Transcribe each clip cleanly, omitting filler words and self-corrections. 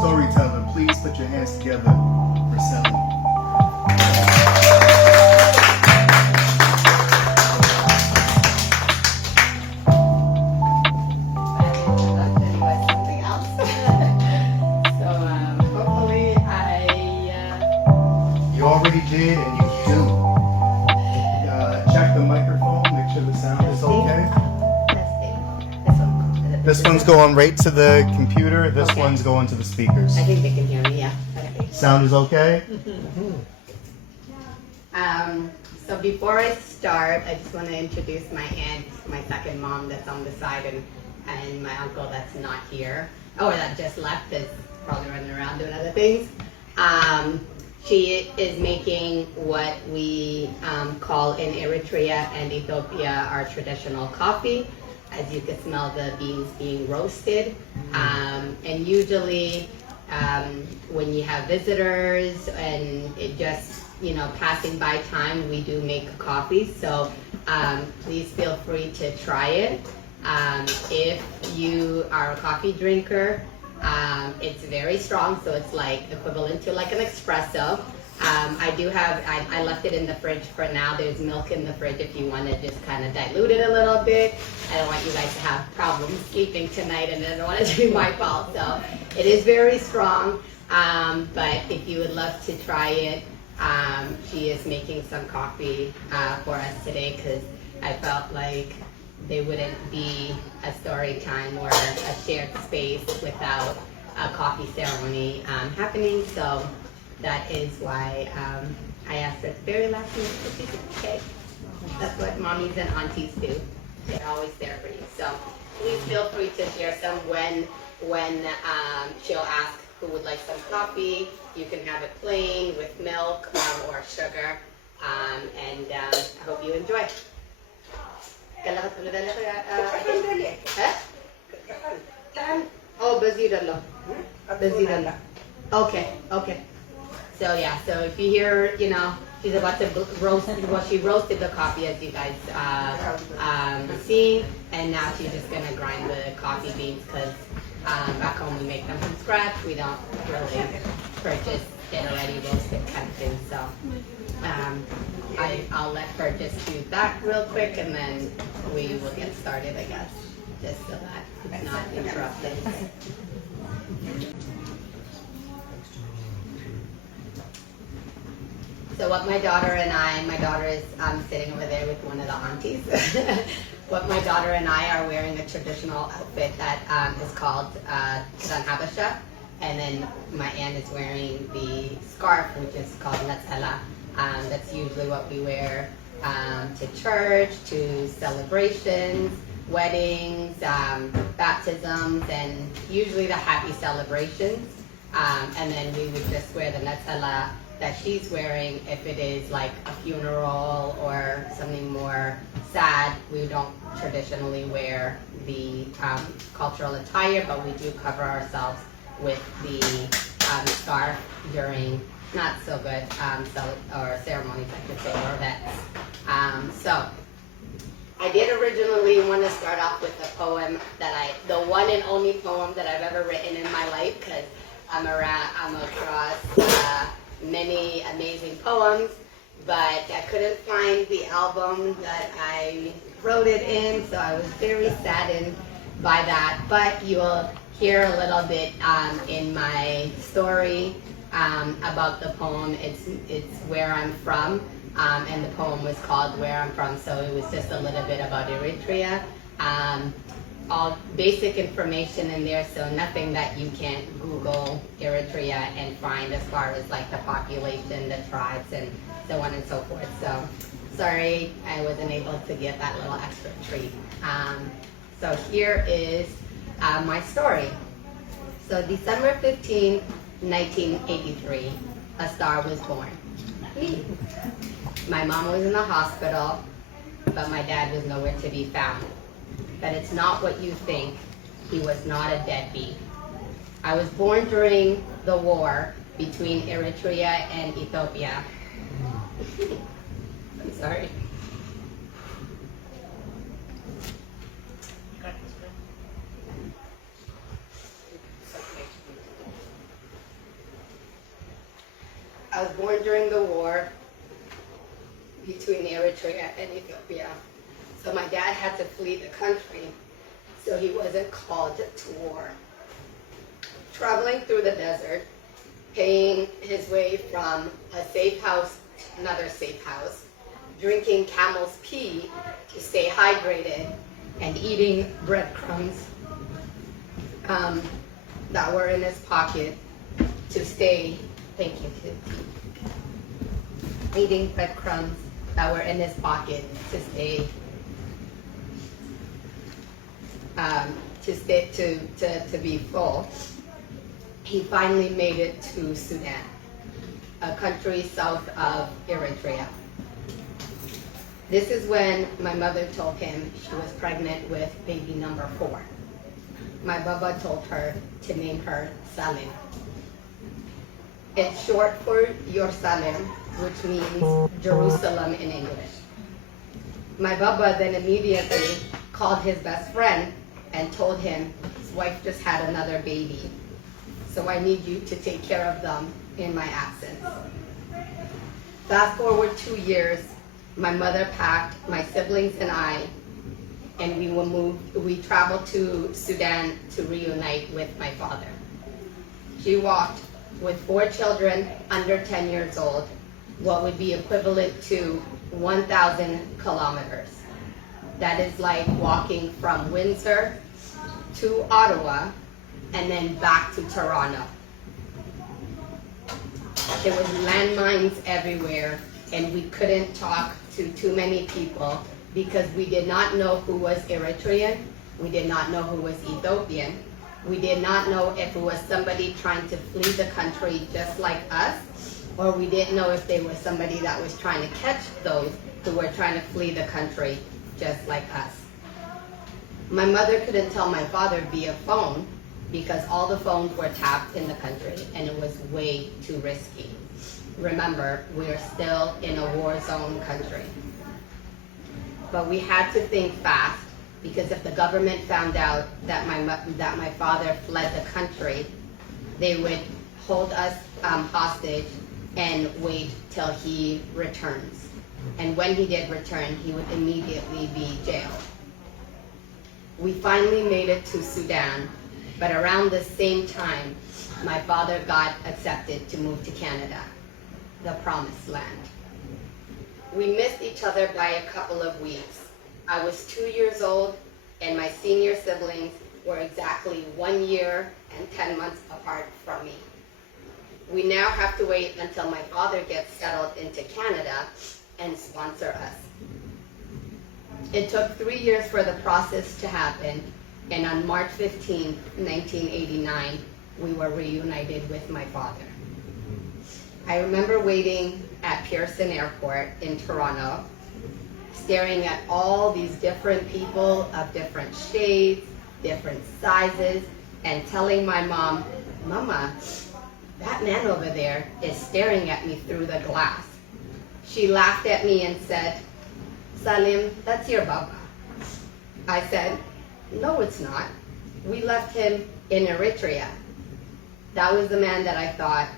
storyteller. Please put your hands together for Salem. You already did, and you do. Check the microphone, make sure the sound is okay. This one's going right to the computer. This one's going to the speakers. I think they can hear me, yeah. Sound is okay? So before I start, I just want to introduce my aunt, my second mom that's on the side, and my uncle that's not here, or that just left, is probably running around doing other things. She is making what we call in Eritrea and Ethiopia our traditional coffee. As you can smell the beans being roasted. And usually when you have visitors and it just, passing by time, we do make coffee. So please feel free to try it. If you are a coffee drinker, it's very strong, so it's like equivalent to like an espresso. I left it in the fridge for now. There's milk in the fridge if you want to just kind of dilute it a little bit. I don't want you guys to have problems sleeping tonight, and I don't want it to be my fault. So it is very strong, but if you would love to try it, she is making some coffee for us today, because I felt like there wouldn't be a story time or a shared space without a coffee ceremony happening. So that is why I asked her at the very last minute if she said, okay. That's what mommies and aunties do. They're always there for you. So please feel free to share some when she'll ask who would like some coffee. You can have it plain with milk or sugar. And I hope you enjoy. Oh, Baziralo. Baziralo. Okay. So yeah, so if you hear, she's about to roast, well, she roasted the coffee as you guys seen, and now she's just gonna grind the coffee beans, because back home we make them from scratch. We don't really purchase it already roasted kind of thing. So I'll let her just do that real quick, and then we will get started, I guess, just so that it's not interrupted. So what my daughter is sitting over there with one of the aunties. What my daughter and I are wearing a traditional outfit that is called Kidan Habasha. And then my aunt is wearing the scarf, which is called Natsala. That's usually what we wear to church, to celebrations, weddings, baptisms, and usually the happy celebrations. And then we would just wear the Natsala that she's wearing if it is like a funeral or something more sad. We don't traditionally wear the cultural attire, but we do cover ourselves with the scarf during not so good or ceremonies, I could say, or events. So I did originally want to start off with a poem the one and only poem that I've ever written in my life, because I'm across many amazing poems, but I couldn't find the album that I wrote it in, so I was very saddened by that. But you'll hear a little bit in my story about the poem. It's where I'm from, and the poem was called Where I'm From, so it was just a little bit about Eritrea. All basic information in there, so nothing that you can't Google Eritrea and find as far as like the population, the tribes, and so on and so forth. So sorry I wasn't able to get that little extra treat. So here is my story. So December 15, 1983, a star was born. Me. My mom was in the hospital, but my dad was nowhere to be found. But it's not what you think. He was not a deadbeat. I was born during the war between Eritrea and Ethiopia. I'm sorry. I was born during the war between Eritrea and Ethiopia. So my dad had to flee the country so he wasn't called to war. Traveling through the desert, paying his way from a safe house to another safe house, drinking camel's pee to stay hydrated, and eating breadcrumbs that were in his pocket to stay, thank you, kid. Eating breadcrumbs that were in his pocket to stay, to be full. He finally made it to Sudan, a country south of Eritrea. This is when my mother told him she was pregnant with baby number 4. My Baba told her to name her Salem. It's short for Salem, which means Jerusalem in English. My Baba then immediately called his best friend and told him his wife just had another baby, so I need you to take care of them in my absence. Fast forward 2 years, my mother packed my siblings and I, and we traveled to Sudan to reunite with my father. She walked with 4 children under 10 years old, what would be equivalent to 1,000 kilometers. That is like walking from Windsor to Ottawa and then back to Toronto. There was landmines everywhere, and we couldn't talk to too many people because we did not know who was Eritrean, we did not know who was Ethiopian, we did not know if it was somebody trying to flee the country just like us, or we didn't know if they were somebody that was trying to catch those who were trying to flee the country just like us. My mother couldn't tell my father via phone because all the phones were tapped in the country and it was way too risky. Remember, we're still in a war zone country. But we had to think fast because if the government found out that my father fled the country, they would hold us hostage and wait till he returns. And when he did return, he would immediately be jailed. We finally made it to Sudan, but around the same time, my father got accepted to move to Canada, the promised land. We missed each other by a couple of weeks. I was 2 years old, and my senior siblings were exactly 1 year and 10 months apart from me. We now have to wait until my father gets settled into Canada and sponsor us. It took 3 years for the process to happen, and on March 15, 1989, we were reunited with my father. I remember waiting at Pearson Airport in Toronto, staring at all these different people of different shades, different sizes, and telling my mom, "Mama, that man over there is staring at me through the glass." She laughed at me and said, "Salim, that's your Baba." I said, "No, it's not. We left him in Eritrea." That was the man that I thought,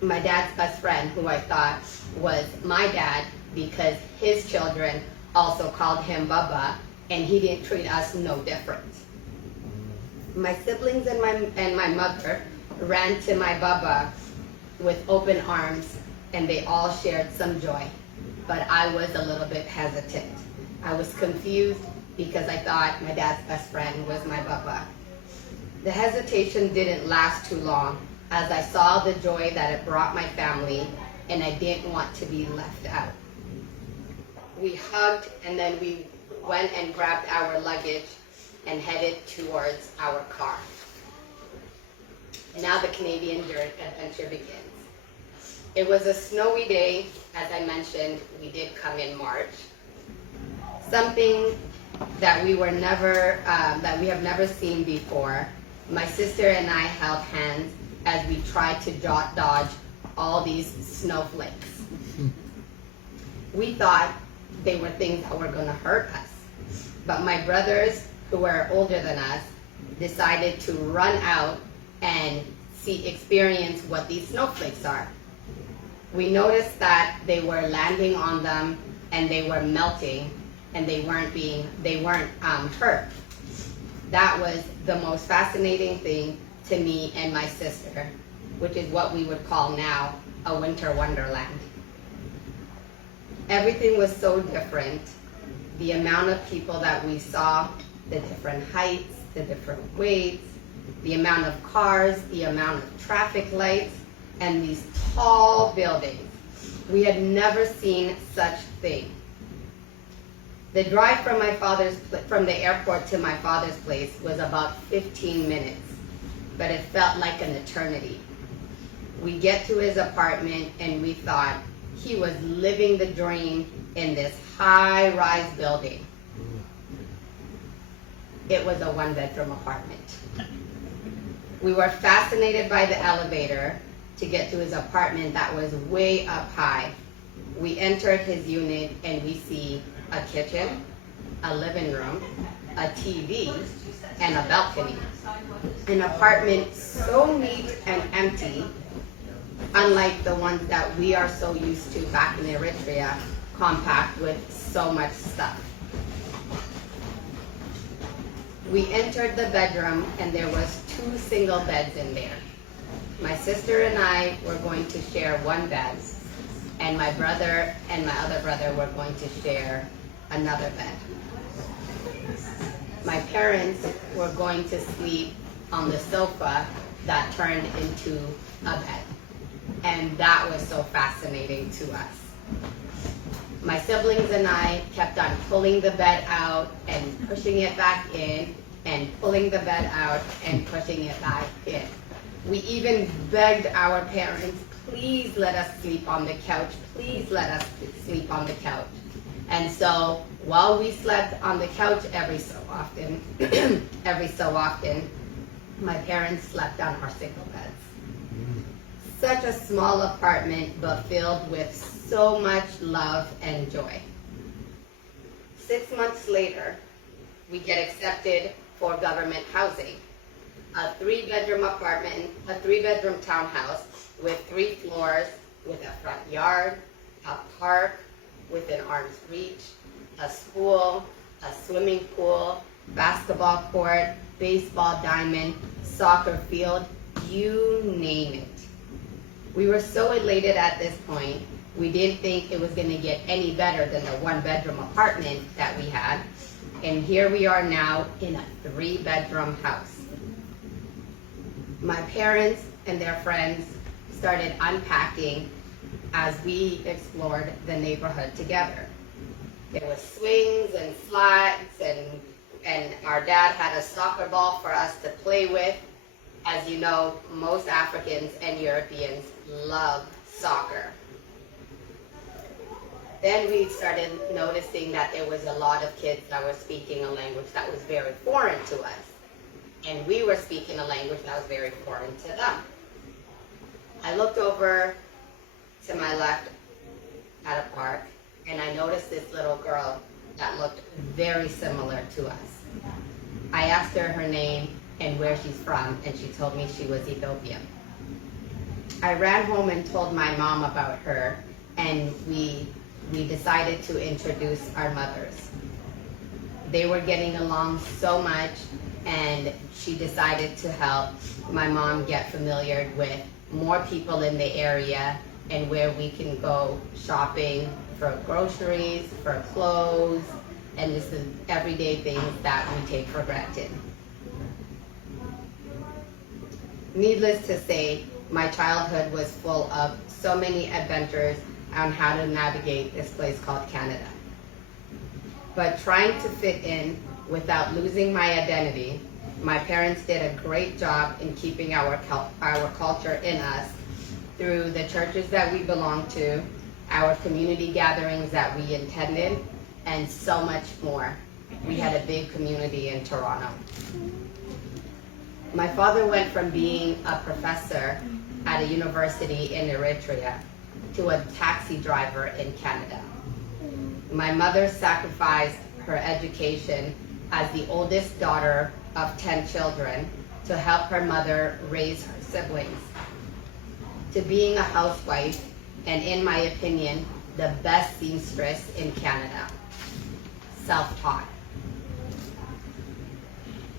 my dad's best friend, who I thought was my dad because his children also called him Baba, and he didn't treat us no different. My siblings and my mother ran to my Baba with open arms, and they all shared some joy. But I was a little bit hesitant. I was confused because I thought my dad's best friend was my Baba. The hesitation didn't last too long as I saw the joy that it brought my family, and I didn't want to be left out. We hugged, and then we went and grabbed our luggage and headed towards our car. Now the Canadian adventure begins. It was a snowy day. As I mentioned, we did come in March. Something that we have never seen before. My sister and I held hands as we tried to dodge all these snowflakes. We thought they were things that were going to hurt us. But my brothers, who were older than us, decided to run out and experience what these snowflakes are. We noticed that they were landing on them and they were melting and they weren't hurt. That was the most fascinating thing to me and my sister, which is what we would call now a winter wonderland. Everything was so different. The amount of people that we saw, the different heights, the different weights, the amount of cars, the amount of traffic lights, and these tall buildings. We had never seen such thing. The drive from from the airport to my father's place was about 15 minutes, but it felt like an eternity. We get to his apartment and we thought he was living the dream in this high-rise building. It was a one-bedroom apartment. We were fascinated by the elevator to get to his apartment that was way up high. We entered his unit and we see a kitchen, a living room, a TV, and a balcony. An apartment so neat and empty, unlike the ones that we are so used to back in Eritrea, compact with so much stuff. We entered the bedroom and there was 2 single beds in there. My sister and I were going to share one bed, and my brother and my other brother were going to share another bed. My parents were going to sleep on the sofa that turned into a bed. And that was so fascinating to us. My siblings and I kept on pulling the bed out and pushing it back in, and pulling the bed out and pushing it back in. We even begged our parents, please let us sleep on the couch, please let us sleep on the couch. And so while we slept on the couch every so often, my parents slept on our single beds. Such a small apartment, but filled with so much love and joy. 6 months later, we get accepted for government housing. A 3-bedroom apartment, a 3-bedroom townhouse with 3 floors, with a front yard, a park within arm's reach, a school, a swimming pool, basketball court, baseball diamond, soccer field, you name it. We were so elated at this point, we didn't think it was going to get any better than the 1-bedroom apartment that we had. And here we are now in a 3-bedroom house. My parents and their friends started unpacking as we explored the neighborhood together. There were swings and slides, and our dad had a soccer ball for us to play with. As you know, most Africans and Europeans love soccer. Then we started noticing that there was a lot of kids that were speaking a language that was very foreign to us. And we were speaking a language that was very foreign to them. I looked over to my left at a park, and I noticed this little girl that looked very similar to us. I asked her name and where she's from, and she told me she was Ethiopian. I ran home and told my mom about her, and we decided to introduce our mothers. They were getting along so much, and she decided to help my mom get familiar with more people in the area and where we can go shopping for groceries, for clothes, and just the everyday things that we take for granted. Needless to say, my childhood was full of so many adventures on how to navigate this place called Canada. But trying to fit in without losing my identity, my parents did a great job in keeping our culture in us through the churches that we belonged to, our community gatherings that we attended, and so much more. We had a big community in Toronto. My father went from being a professor at a university in Eritrea to a taxi driver in Canada. My mother sacrificed her education as the oldest daughter of 10 children to help her mother raise her siblings, to being a housewife and in my opinion, the best seamstress in Canada. Self-taught.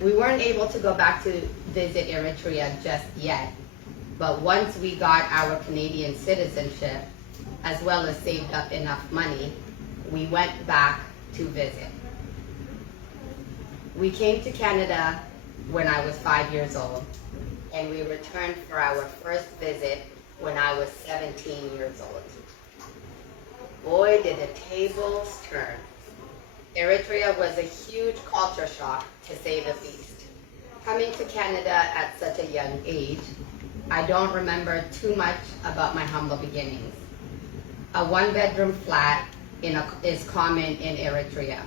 We weren't able to go back to visit Eritrea just yet, but once we got our Canadian citizenship, as well as saved up enough money, we went back to visit. We came to Canada when I was 5 years old, and we returned for our first visit when I was 17 years old. Boy, did the tables turn. Eritrea was a huge culture shock, to say the least. Coming to Canada at such a young age, I don't remember too much about my humble beginnings. A one-bedroom flat is common in Eritrea,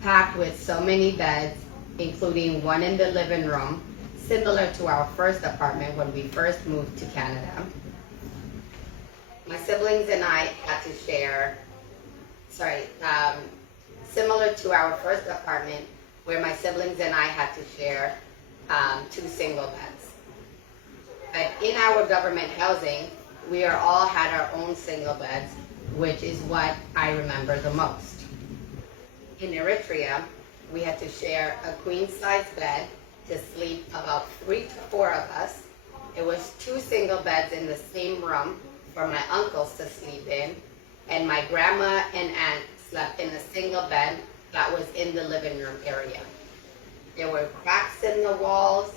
packed with so many beds, including one in the living room, similar to our first apartment when we first moved to Canada. My siblings and I had to share, similar to our first apartment where my siblings and I had to share 2 single beds. But in our government housing, we all had our own single beds, which is what I remember the most. In Eritrea, we had to share a queen-size bed to sleep about 3 to 4 of us. It was 2 single beds in the same room for my uncles to sleep in, and my grandma and aunt slept in a single bed that was in the living room area. There were cracks in the walls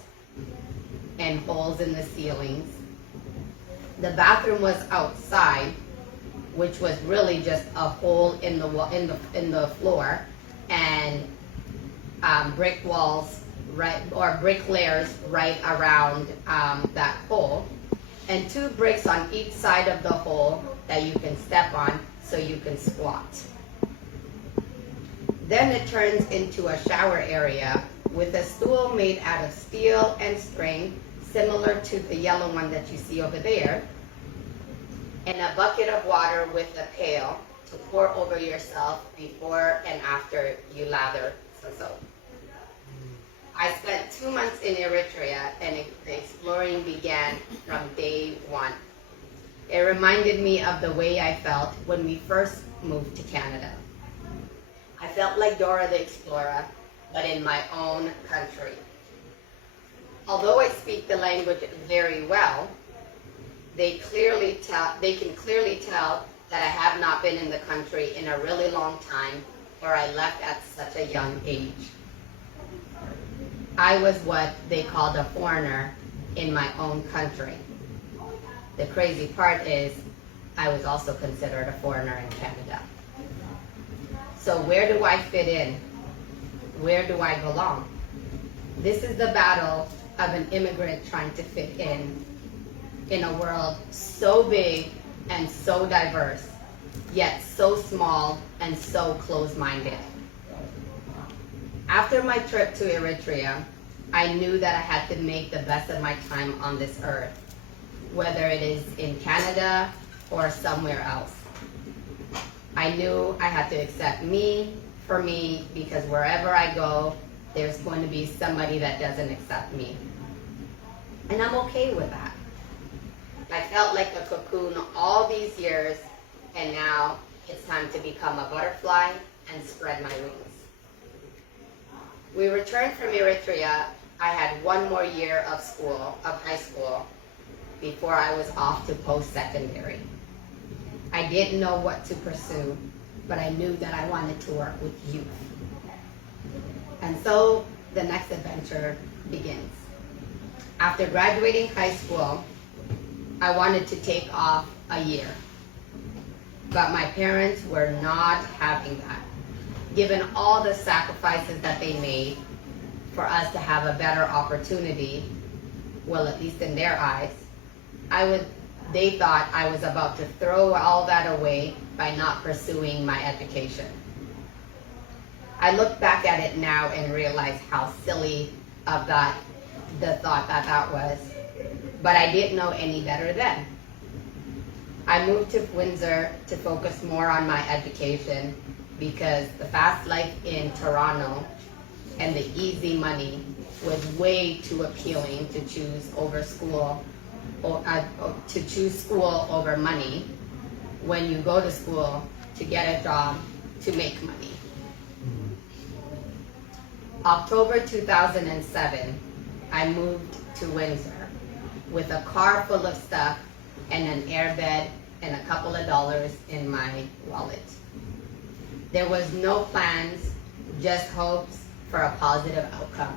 and holes in the ceilings. The bathroom was outside, which was really just a hole in the floor, and brick walls, or brick layers right around that hole, and 2 bricks on each side of the hole that you can step on so you can squat. Then it turns into a shower area with a stool made out of steel and string, similar to the yellow one that you see over there, and a bucket of water with a pail to pour over yourself before and after you lather some soap. I spent 2 months in Eritrea, and the exploring began from day one. It reminded me of the way I felt when we first moved to Canada. I felt like Dora the Explorer, but in my own country. Although I speak the language very well, they can clearly tell that I have not been in the country in a really long time, or I left at such a young age. I was what they called a foreigner in my own country. The crazy part is, I was also considered a foreigner in Canada. So where do I fit in? Where do I belong? This is the battle of an immigrant trying to fit in a world so big and so diverse, yet so small and so close-minded. After my trip to Eritrea, I knew that I had to make the best of my time on this earth, whether it is in Canada or somewhere else. I knew I had to accept me for me, because wherever I go, there's going to be somebody that doesn't accept me. And I'm okay with that. I felt like a cocoon all these years, and now it's time to become a butterfly and spread my wings. We returned from Eritrea. I had 1 more year of high school, before I was off to post-secondary. I didn't know what to pursue, but I knew that I wanted to work with youth. And so the next adventure begins. After graduating high school, I wanted to take off a year, but my parents were not having that. Given all the sacrifices that they made for us to have a better opportunity, well, at least in their eyes, they thought I was about to throw all that away by not pursuing my education. I look back at it now and realize how silly of the thought that was, but I didn't know any better then. I moved to Windsor to focus more on my education, because the fast life in Toronto and the easy money was way too appealing to choose school over money. when you go to school to get a job to make money. October 2007, I moved to Windsor with a car full of stuff and an airbed and a couple of dollars in my wallet. There was no plans, just hopes for a positive outcome.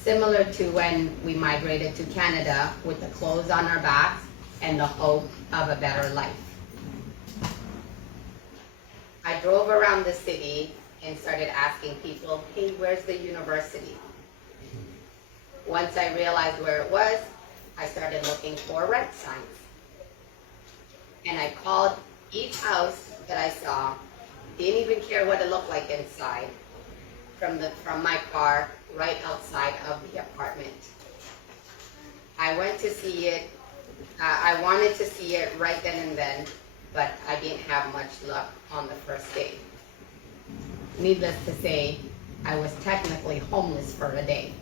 Similar to when we migrated to Canada with the clothes on our backs and the hope of a better life. I drove around the city and started asking people, hey, where's the university? Once I realized where it was, I started looking for rent signs. And I called each house that I saw, didn't even care what it looked like inside, from my car right outside of the apartment. I went to see it, I wanted to see it right then and then, but I didn't have much luck on the first day. Needless to say, I was technically homeless for a day.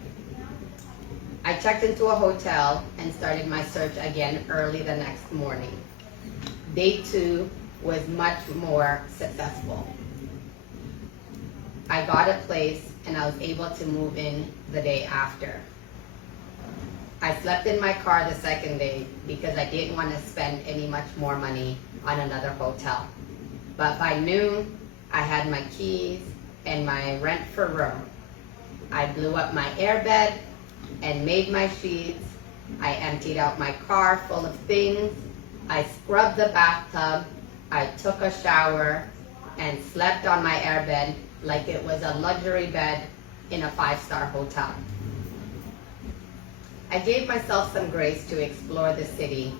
I checked into a hotel and started my search again early the next morning. Day 2 was much more successful. I got a place and I was able to move in the day after. I slept in my car the second day because I didn't want to spend any much more money on another hotel. But by noon, I had my keys and my rent for room. I blew up my airbed and made my sheets. I emptied out my car full of things. I scrubbed the bathtub. I took a shower and slept on my airbed like it was a luxury bed in a 5-star hotel. I gave myself some grace to explore the city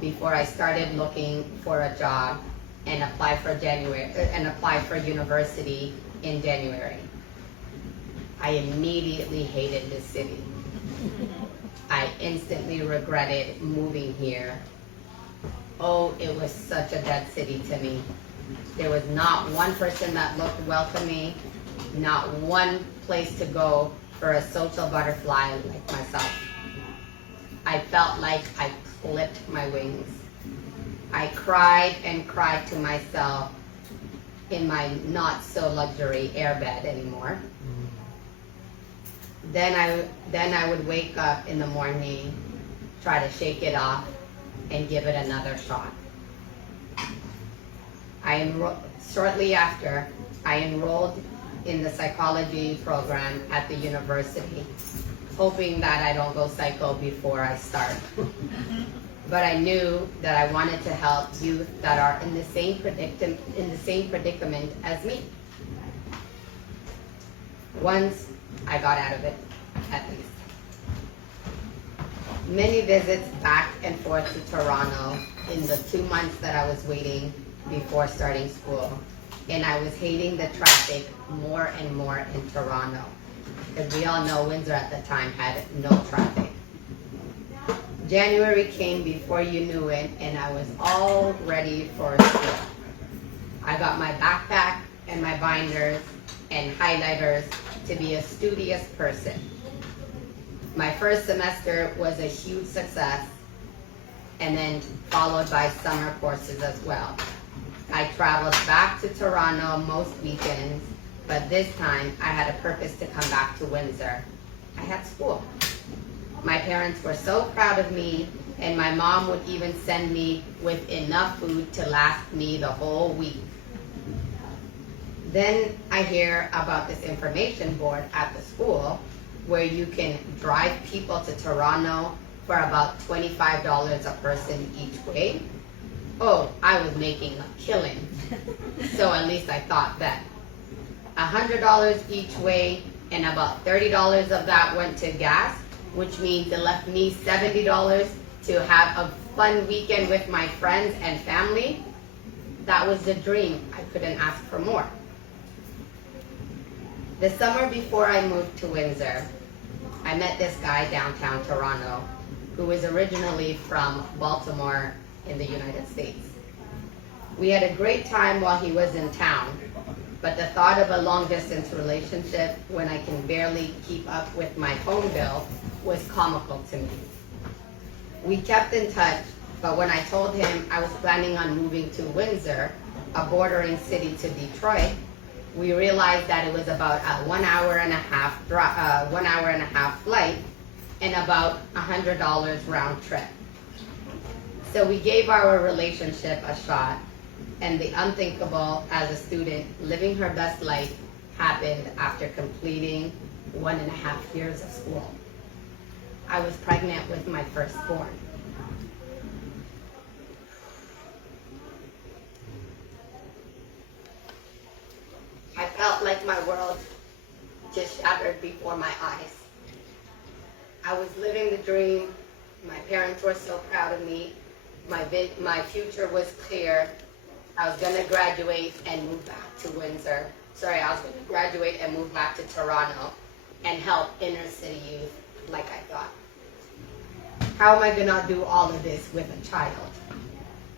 before I started looking for a job and apply for university in January. I immediately hated this city. I instantly regretted moving here. Oh, it was such a dead city to me. There was not one person that looked welcome me, not one place to go for a social butterfly like myself. I felt like I clipped my wings. I cried and cried to myself in my not so luxury airbed anymore. Then I would wake up in the morning, try to shake it off, and give it another shot. Shortly after, I enrolled in the psychology program at the university, hoping that I don't go psycho before I start. But I knew that I wanted to help youth that are in the same predicament as me. Once I got out of it, at least. Many visits back and forth to Toronto in the 2 months that I was waiting before starting school. And I was hating the traffic more and more in Toronto. Because we all know Windsor at the time had no traffic. January came before you knew it, and I was all ready for school. I got my backpack and my binders and highlighters to be a studious person. My first semester was a huge success, and then followed by summer courses as well. I traveled back to Toronto most weekends, but this time I had a purpose to come back to Windsor. I had school. My parents were so proud of me, and my mom would even send me with enough food to last me the whole week. Then I hear about this information board at the school where you can drive people to Toronto for about $25 a person each way. Oh, I was making a killing. So at least I thought that. $100 each way, and about $30 of that went to gas, which means it left me $70 to have a fun weekend with my friends and family. That was the dream. I couldn't ask for more. The summer before I moved to Windsor, I met this guy downtown Toronto who was originally from Baltimore in the United States. We had a great time while he was in town, but the thought of a long-distance relationship when I can barely keep up with my phone bill was comical to me. We kept in touch, But when I told him I was planning on moving to Windsor, a bordering city to Detroit, we realized that it was about a 1 hour and a half flight and about $100 round trip. So we gave our relationship a shot, and the unthinkable as a student living her best life happened after completing 1.5 years of school. I was pregnant with my firstborn. I felt like my world just shattered before my eyes. I was living the dream. My parents were so proud of me. My future was clear. I was going to graduate and move back to Windsor. I was going to graduate and move back to Toronto and help inner city youth like I thought. How am I going to do all of this with a child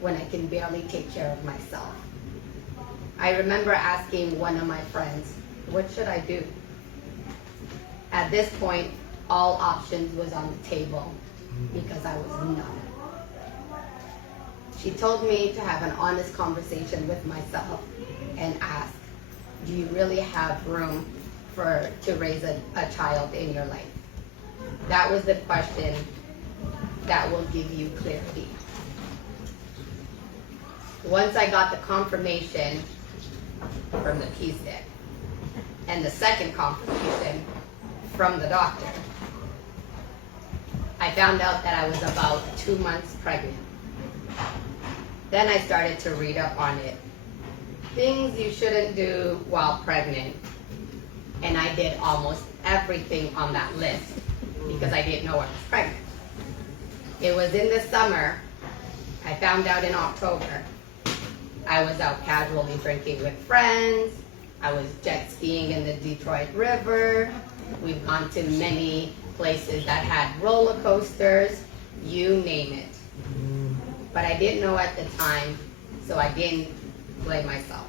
when I can barely take care of myself? I remember asking one of my friends, what should I do? At this point, all options was on the table because I was numb. She told me to have an honest conversation with myself and ask, do you really have room to raise a child in your life? That was the question that will give you clarity. Once I got the confirmation from the PSIC and the second confirmation from the doctor, I found out that I was about 2 months pregnant. Then I started to read up on it. Things you shouldn't do while pregnant. And I did almost everything on that list because I didn't know I was pregnant. It was in the summer. I found out in October. I was out casually drinking with friends. I was jet skiing in the Detroit River. We've gone to many places that had roller coasters, you name it. But I didn't know at the time, so I didn't blame myself.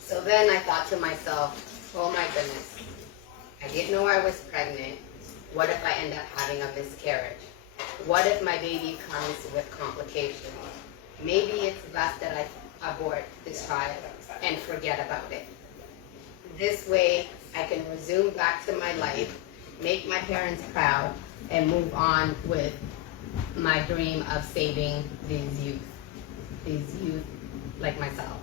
So then I thought to myself, oh my goodness, I didn't know I was pregnant. What if I end up having a miscarriage? What if my baby comes with complications? Maybe it's best that I abort this child and forget about it. This way, I can resume back to my life, make my parents proud, and move on with my dream of saving these youth like myself.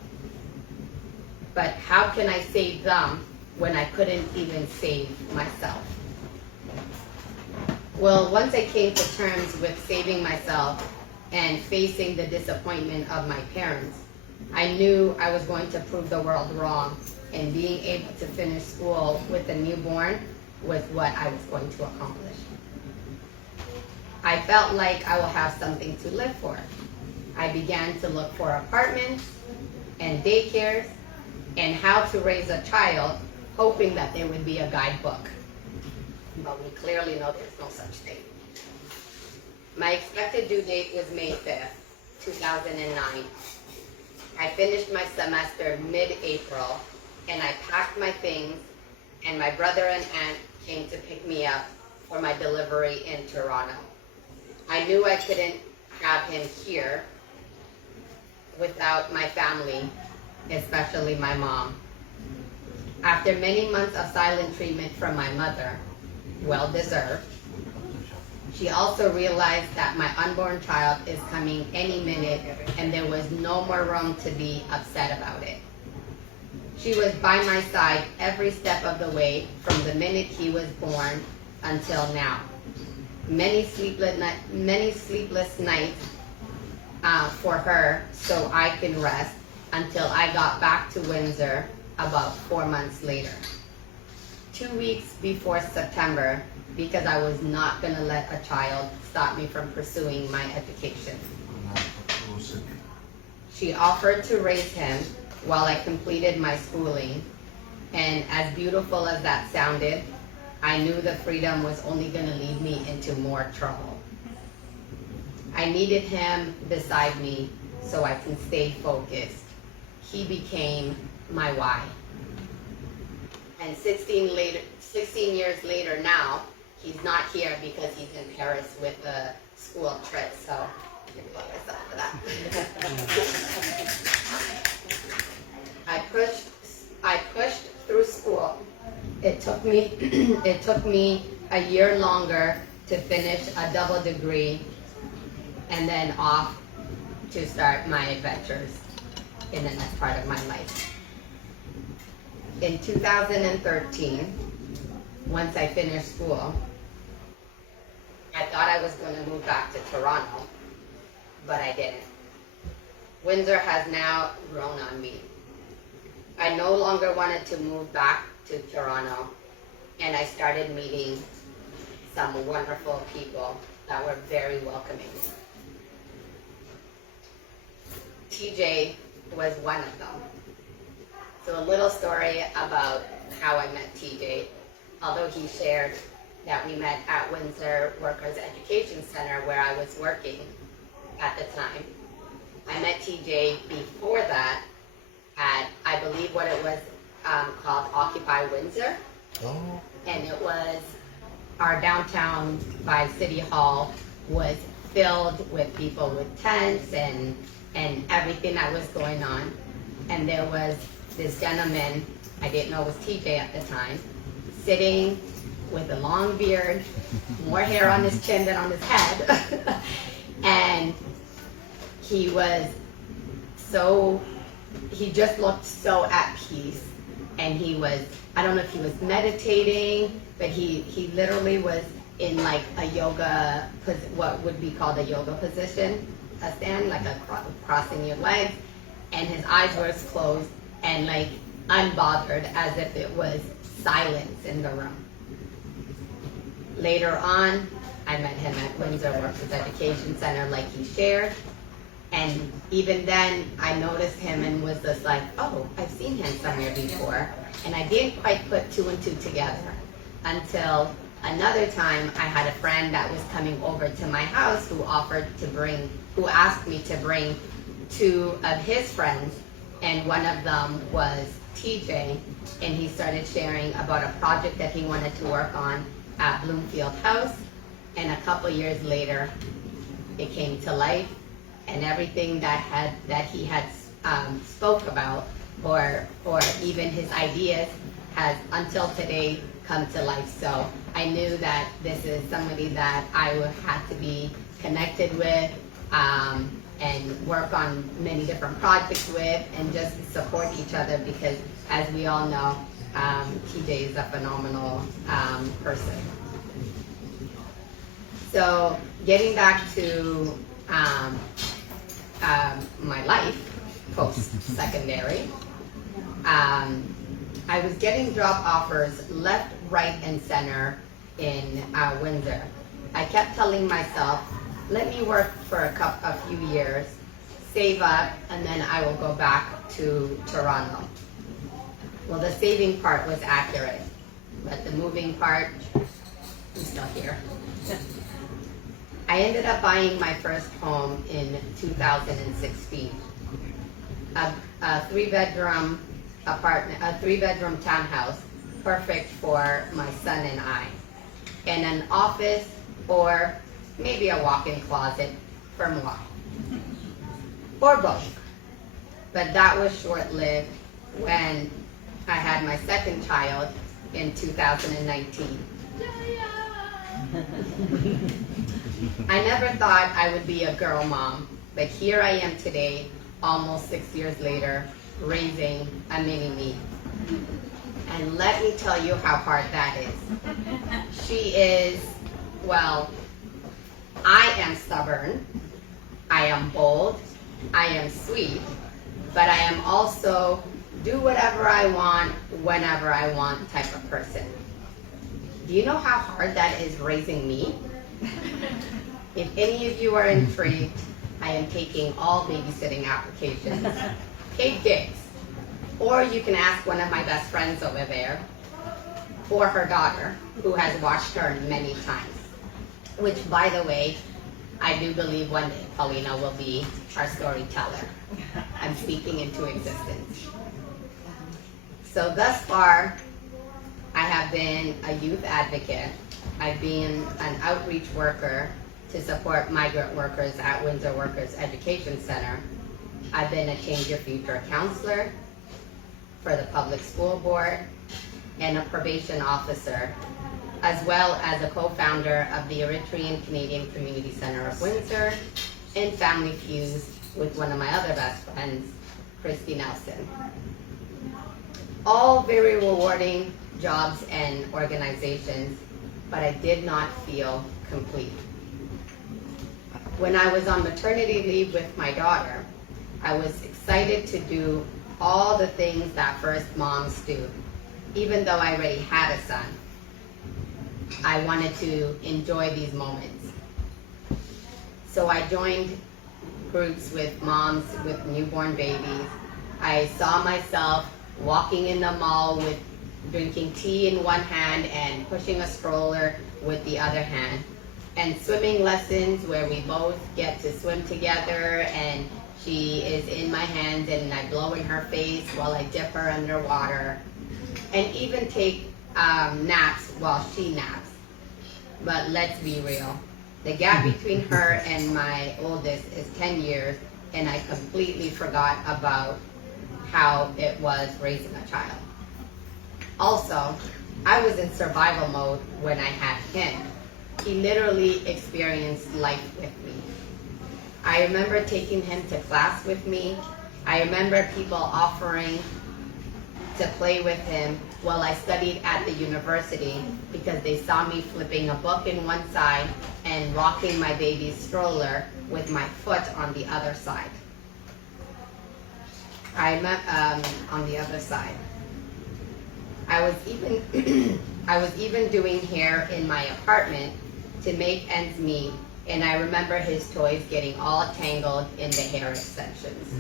But how can I save them when I couldn't even save myself? Well, once I came to terms with saving myself and facing the disappointment of my parents, I knew I was going to prove the world wrong, and being able to finish school with a newborn was what I was going to accomplish. I felt like I will have something to live for. I began to look for apartments and daycares and how to raise a child, hoping that there would be a guidebook. But we clearly know there's no such thing. My expected due date was May 5th, 2009. I finished my semester mid-April, and I packed my things, and my brother and aunt came to pick me up for my delivery in Toronto. I knew I couldn't have him here without my family, especially my mom. After many months of silent treatment from my mother, well deserved, she also realized that my unborn child is coming any minute and there was no more room to be upset about it. She was by my side every step of the way from the minute he was born until now. Many sleepless nights for her so I can rest until I got back to Windsor about 4 months later. 2 weeks before September, because I was not going to let a child stop me from pursuing my education. She offered to raise him while I completed my schooling, and as beautiful as that sounded, I knew the freedom was only going to lead me into more trouble. I needed him beside me so I can stay focused. He became my why. And 16 years later now, he's not here because he's in Paris with a school trip, so I can blame myself for that. I pushed through school. It took me a year longer to finish a double degree and then off to start my adventures in the next part of my life. In 2013, once I finished school, I thought I was going to move back to Toronto, but I didn't. Windsor has now grown on me. I no longer wanted to move back to Toronto, and I started meeting some wonderful people that were very welcoming. TJ was one of them. So a little story about how I met TJ. Although he shared that we met at Windsor Workers Education Center where I was working at the time, I met TJ before that at, I believe what it was called Occupy Windsor. Oh. And it was, our downtown by City Hall was filled with people with tents and everything that was going on. And there was this gentleman, I didn't know it was TJ at the time, sitting with a long beard, more hair on his chin than on his head. And he was he just looked so at peace. And he was, I don't know if he was meditating, but he literally was in like a yoga, what would be called a yoga position, a stand, like a crossing your legs. And his eyes were closed and like unbothered, as if it was silence in the room. Later on, I met him at Windsor Workers Education Center like he shared. And even then, I noticed him and was just like, oh, I've seen him somewhere before. And I didn't quite put two and two together until another time I had a friend that was coming over to my house who asked me to bring two of his friends, and one of them was TJ, and he started sharing about a project that he wanted to work on at Bloomfield House, and a couple years later, it came to life, and everything that he had spoke about, or even his ideas, has until today come to life. So I knew that this is somebody that I would have to be connected with, and work on many different projects with, and just support each other, because as we all know, TJ is a phenomenal person. So getting back to my life post-secondary, I was getting job offers left, right, and center in Windsor. I kept telling myself, let me work for a few years, save up, and then I will go back to Toronto. Well, the saving part was accurate, but the moving part, I'm still here. I ended up buying my first home in 2016. A three-bedroom apartment, a three-bedroom townhouse, perfect for my son and I, and an office or maybe a walk-in closet for moi, or both. But that was short-lived when I had my second child in 2019. I never thought I would be a girl mom, but here I am today, almost 6 years later, raising a mini-me. And let me tell you how hard that is. She is, well, I am stubborn, I am bold, I am sweet, but I am also do whatever I want, whenever I want type of person. Do you know how hard that is raising me? If any of you are intrigued, I am taking all babysitting applications, paid gigs, or you can ask one of my best friends over there, or her daughter, who has watched her many times. Which, by the way, I do believe one day Paulina will be our storyteller. I'm speaking into existence. So thus far, I have been a youth advocate, I've been an outreach worker to support migrant workers at Windsor Workers Education Center. I've been a Change Your Future counselor for the public school board and a probation officer, as well as a co-founder of the Eritrean Canadian Community Center of Windsor and Family Fuse with one of my other best friends, Christy Nelson. All very rewarding jobs and organizations, but I did not feel complete. When I was on maternity leave with my daughter, I was excited to do all the things that first moms do. Even though I already had a son, I wanted to enjoy these moments. So I joined groups with moms with newborn babies. I saw myself walking in the mall with drinking tea in one hand and pushing a stroller with the other hand, and swimming lessons where we both get to swim together and she is in my hands and I blow in her face while I dip her underwater, and even take naps while she naps. But let's be real, the gap between her and my oldest is 10 years, and I completely forgot about how it was raising a child. Also, I was in survival mode when I had him. He literally experienced life with me. I remember taking him to class with me. I remember people offering to play with him while I studied at the university because they saw me flipping a book in one side and rocking my baby's stroller with my foot on the other side. On the other side. I was even doing hair in my apartment to make ends meet, and I remember his toys getting all tangled in the hair extensions.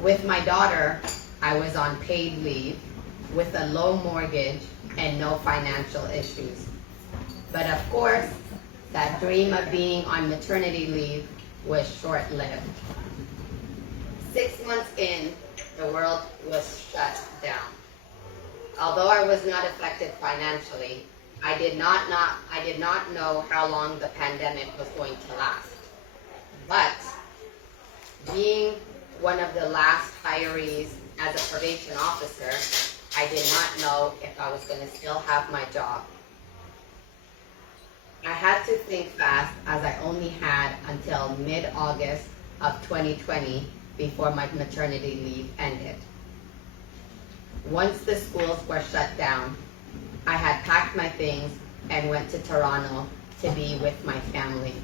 With my daughter, I was on paid leave with a low mortgage and no financial issues. But of course, that dream of being on maternity leave was short-lived. 6 months in, the world was shut down. Although I was not affected financially, I did not know how long the pandemic was going to last. But being one of the last hirees as a probation officer, I did not know if I was going to still have my job. I had to think fast, as I only had until mid-August of 2020 before my maternity leave ended. Once the schools were shut down, I had packed my things and went to Toronto to be with my family.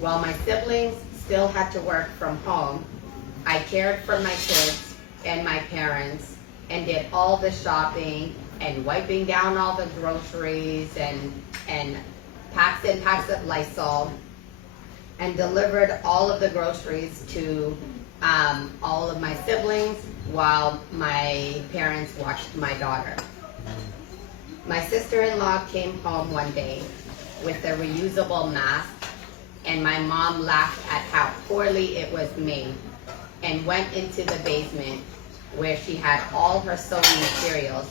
While my siblings still had to work from home, I cared for my kids and my parents and did all the shopping and wiping down all the groceries and packs and packs of Lysol, and delivered all of the groceries to all of my siblings while my parents watched my daughter. My sister-in-law came home one day with a reusable mask, and my mom laughed at how poorly it was made and went into the basement where she had all her sewing materials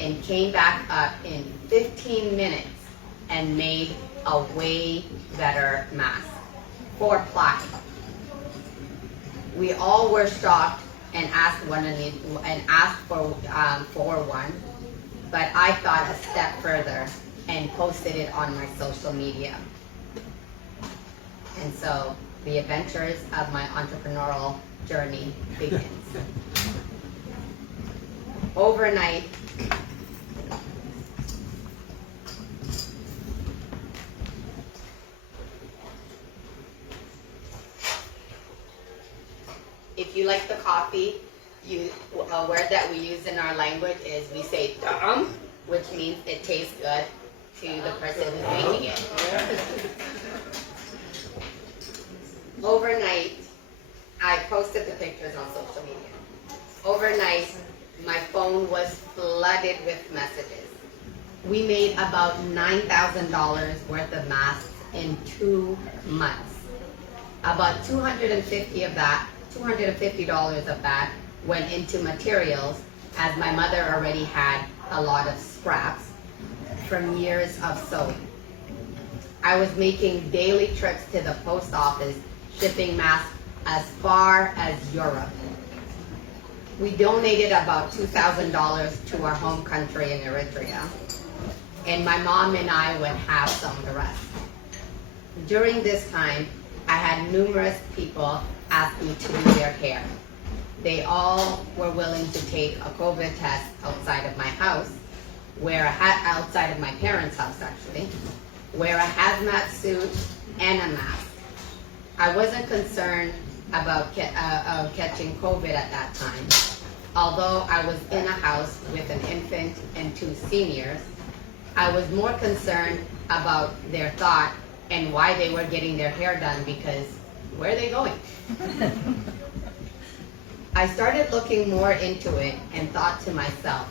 and came back up in 15 minutes and made a way better mask for ply. We all were shocked and asked for one, but I thought a step further and posted it on my social media. And so the adventures of my entrepreneurial journey begins. Overnight, if you like the coffee, a word that we use in our language is we say "dum," which means it tastes good to the person who's making it. Overnight, I posted the pictures on social media. Overnight, my phone was flooded with messages. We made about $9,000 worth of masks in 2 months. About $250 of that went into materials, as my mother already had a lot of scraps. from years of sewing. I was making daily trips to the post office, shipping masks as far as Europe. We donated about $2,000 to our home country in Eritrea, and my mom and I would have some of the rest. During this time, I had numerous people ask me to do their hair. They all were willing to take a COVID test outside of my house, outside of my parents' house actually, wear a hazmat suit and a mask. I wasn't concerned about catching COVID at that time. Although I was in a house with an infant and 2 seniors, I was more concerned about their thought and why they were getting their hair done, because where are they going? I started looking more into it and thought to myself,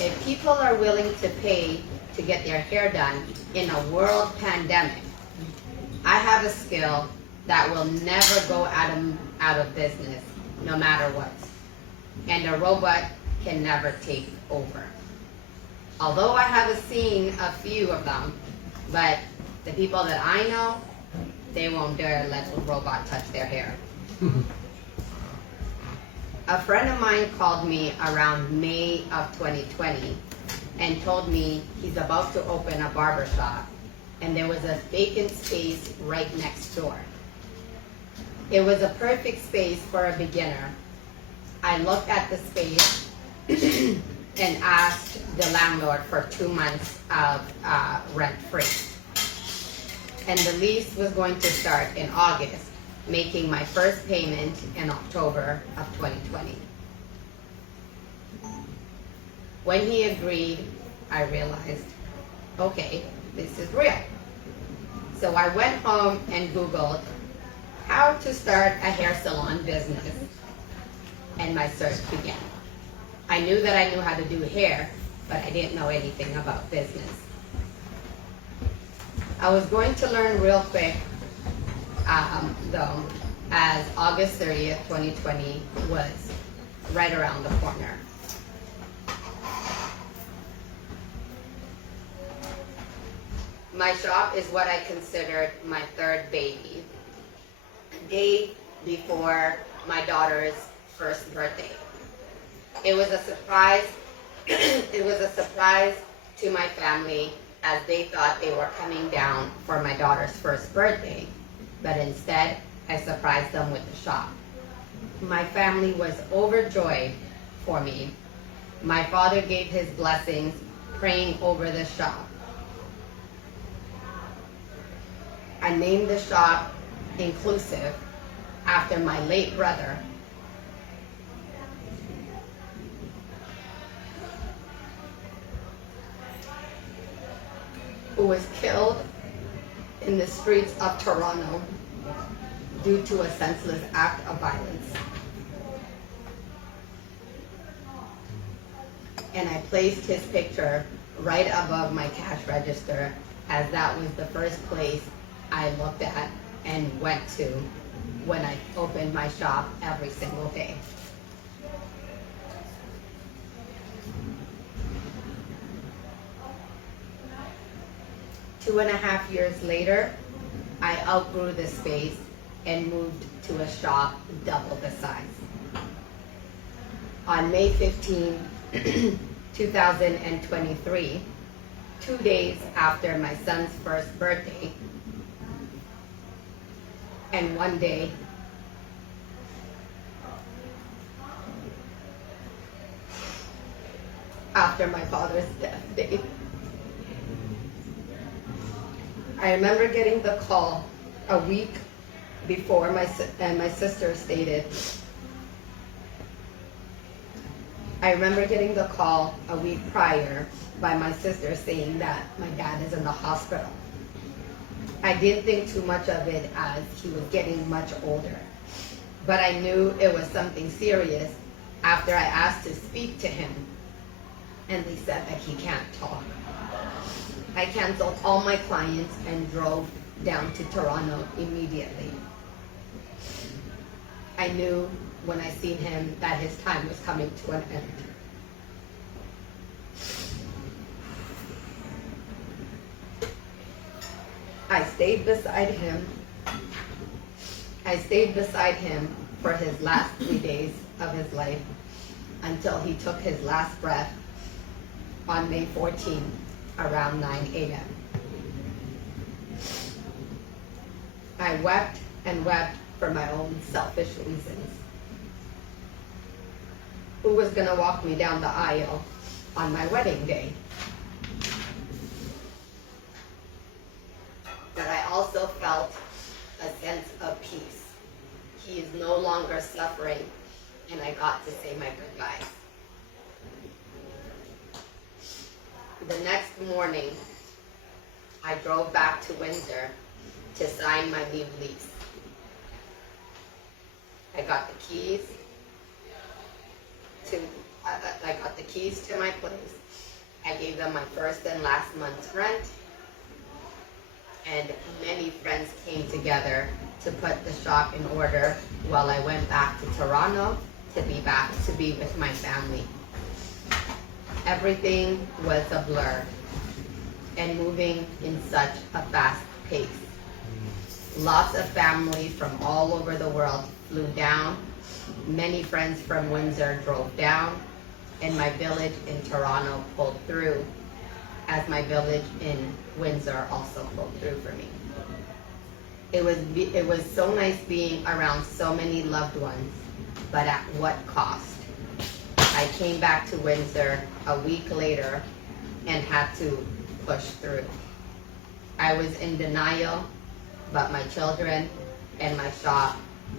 if people are willing to pay to get their hair done in a world pandemic, I have a skill that will never go out of business, no matter what. And a robot can never take over. Although I haven't seen a few of them, but the people that I know, they won't dare let a robot touch their hair. A friend of mine called me around May of 2020 and told me he's about to open a barber shop, and there was a vacant space right next door. It was a perfect space for a beginner. I looked at the space and asked the landlord for 2 months of rent-free. And the lease was going to start in August, making my first payment in October of 2020. When he agreed, I realized, okay, this is real. So I went home and Googled how to start a hair salon business, and my search began. I knew that I knew how to do hair, but I didn't know anything about business. I was going to learn real quick, though, as August 30th, 2020 was right around the corner. My shop is what I considered my third baby, a day before my daughter's first birthday. It was a surprise. It was a surprise to my family, as they thought they were coming down for my daughter's first birthday, but instead I surprised them with the shop. My family was overjoyed for me. My father gave his blessings, praying over the shop. I named the shop Inclusive after my late brother, who was killed in the streets of Toronto due to a senseless act of violence. And I placed his picture right above my cash register, as that was the first place I looked at and went to when I opened my shop every single day. Two and a half years later, I outgrew the space and moved to a shop double the size. On May 15, 2023, 2 days after my son's first birthday, and 1 day after my father's death date, I remember getting the call a week before my sister stated. I remember getting the call a week prior by my sister saying that my dad is in the hospital. I didn't think too much of it, as he was getting much older, but I knew it was something serious after I asked to speak to him, and they said that he can't talk. I canceled all my clients and drove down to Toronto immediately. I knew when I seen him that his time was coming to an end. I stayed beside him. I stayed beside him for his last 3 days of his life until he took his last breath on May 14 around 9 a.m. I wept and wept for my own selfish reasons. Who was going to walk me down the aisle on my wedding day? But I also felt a sense of peace. He is no longer suffering, and I got to say my goodbyes. The next morning, I drove back to Windsor to sign my new lease. I got the keys to my place. I gave them my first and last month's rent, and many friends came together to put the shop in order while I went back to Toronto to be with my family. Everything was a blur and moving in such a fast pace. Lots of family from all over the world flew down. Many friends from Windsor drove down, and my village in Toronto pulled through, as my village in Windsor also pulled through for me. It was so nice being around so many loved ones, but at what cost? I came back to Windsor a week later and had to push through. I was in denial, but my children and my shop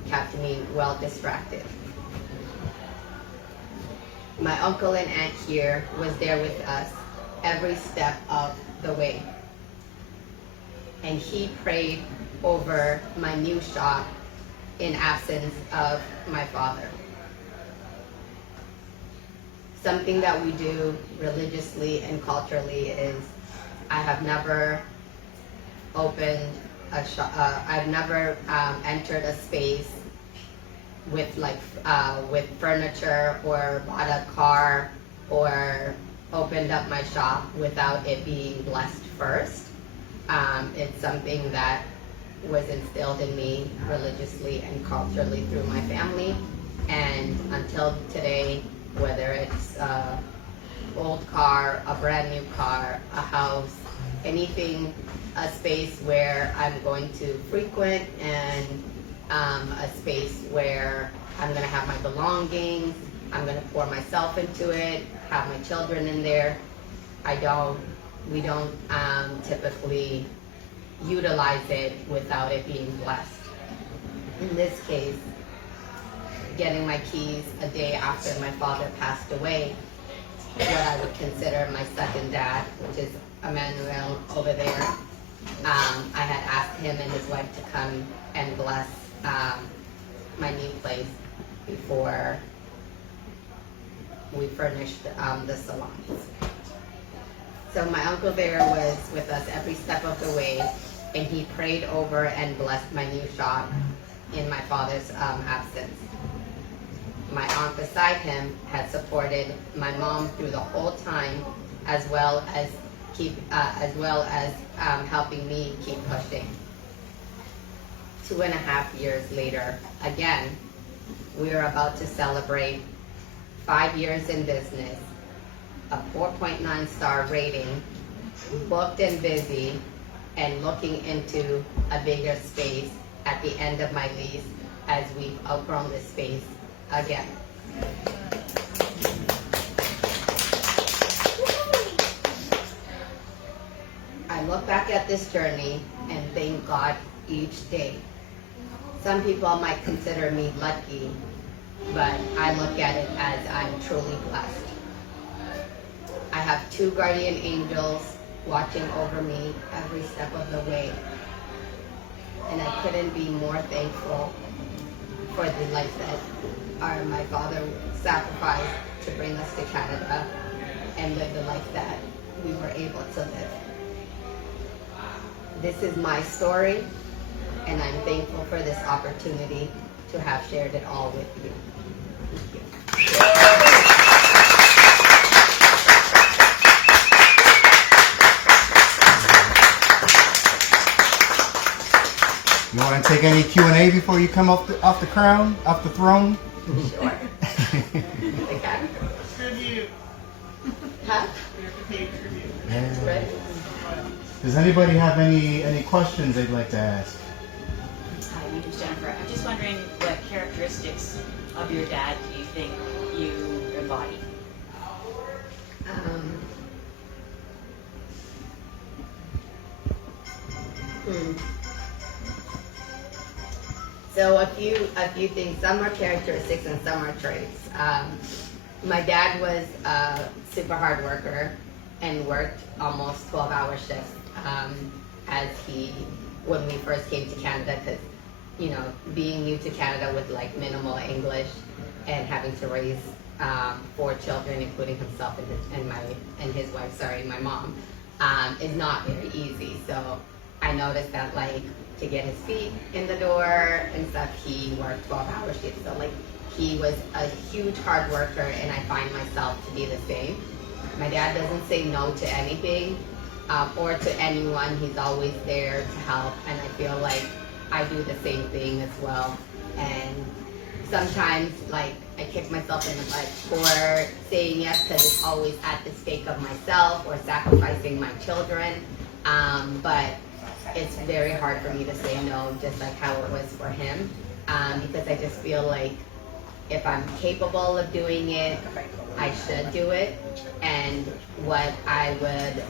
kept me well distracted. My uncle and aunt here was there with us every step of the way. And he prayed over my new shop in absence of my father. Something that we do religiously and culturally is I have never opened a shop, I've never entered a space with with furniture or bought a car or opened up my shop without it being blessed first. It's something that was instilled in me religiously and culturally through my family, and until today, whether it's an old car, a brand new car, a house, anything, a space where I'm going to frequent, and a space where I'm going to have my belongings, I'm going to pour myself into it, have my children in there. We don't typically utilize it without it being blessed. In this case, getting my keys a day after my father passed away, what I would consider my second dad, which is Emmanuel over there, I had asked him and his wife to come and bless my new place before we furnished the salons. So my uncle there was with us every step of the way, and he prayed over and blessed my new shop in my father's absence. My aunt beside him had supported my mom through the whole time, as well as helping me keep pushing. 2.5 years later, again, we are about to celebrate 5 years in business, a 4.9 star rating, booked and busy, and looking into a bigger space at the end of my lease as we've outgrown this space again. I look back at this journey and thank God each day. Some people might consider me lucky, but I look at it as I'm truly blessed. I have 2 guardian angels watching over me every step of the way, and I couldn't be more thankful for the life that my father sacrificed to bring us to Canada and live the life that we were able to live. This is my story, and I'm thankful for this opportunity to have shared it all with you. Thank you. You want to take any Q&A before you come off the throne? Sure. Okay. Tribute. Huh? We have to pay tribute. Yeah. Right. Does anybody have any questions they'd like to ask? Hi, my name's Jennifer. I'm just wondering what characteristics of your dad do you think you embody? So a few things. Some are characteristics and some are traits. My dad was a super hard worker and worked almost 12-hour shifts when we first came to Canada, because being new to Canada with like minimal English and having to raise 4 children, including himself and his wife, my mom, is not very easy. So I noticed that like to get his feet in the door and stuff, he worked 12-hour shifts. So like he was a huge hard worker, and I find myself to be the same. My dad doesn't say no to anything or to anyone. He's always there to help, and I feel like I do the same thing as well. And sometimes like I kick myself in the butt for saying yes, because it's always at the stake of myself or sacrificing my children. But it's very hard for me to say no, just like how it was for him, because I just feel like if I'm capable of doing it, I should do it. And what I would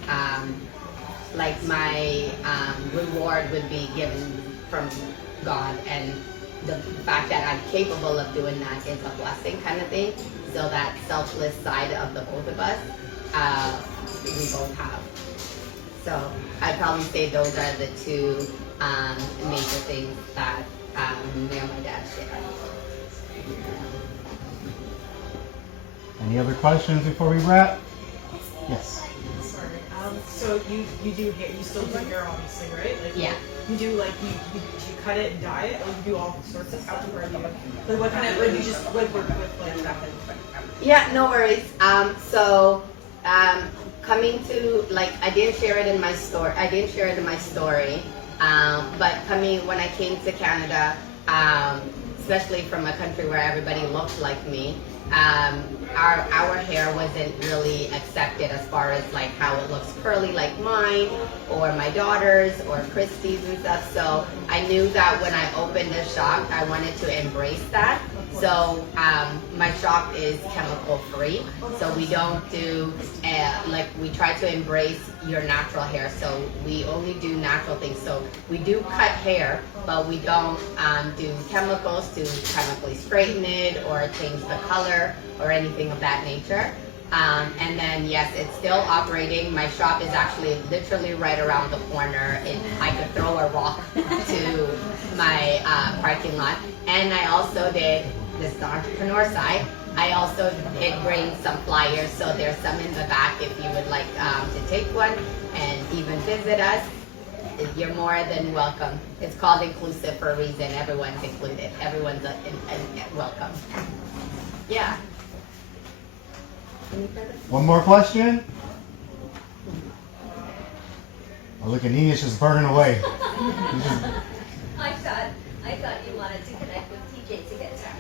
like my reward would be given from God, and the fact that I'm capable of doing that is a blessing kind of thing. So that selfless side of the both of us, we both have. So I'd probably say those are the two major things that me and my dad share. Any other questions before we wrap? Yes. Sorry. So you do hair. You still do hair, obviously, right? Like, Yeah. You do like you cut it and dye it, or you do all sorts of stuff, or you like what kind of like you just like work with like that? Yeah, no worries. Coming to like I didn't share it in my story. But when I came to Canada, especially from a country where everybody looked like me, our hair wasn't really accepted as far as like how it looks curly like mine or my daughter's or Christy's and stuff. So I knew that when I opened the shop, I wanted to embrace that. So my shop is chemical free. So we don't do we try to embrace your natural hair. So we only do natural things. So we do cut hair, but we don't do chemicals to chemically straighten it or change the color or anything of that nature. And then yes, it's still operating. My shop is actually literally right around the corner. I could throw a rock to my parking lot. And I also did, this is the entrepreneur side, I also did bring some flyers, so there's some in the back if you would like to take one and even visit us. You're more than welcome. It's called inclusive for a reason. Everyone's included. Everyone's welcome. Yeah. One more question? Oh, look at Nina's just burning away. I thought you wanted to connect with TJ to get started.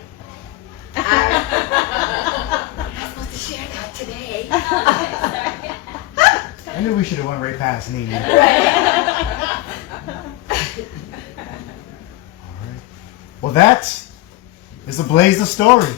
I'm supposed to share that today. Okay, sorry. I knew we should have went right past Nina. All right. Well, that is a Blaze of Story.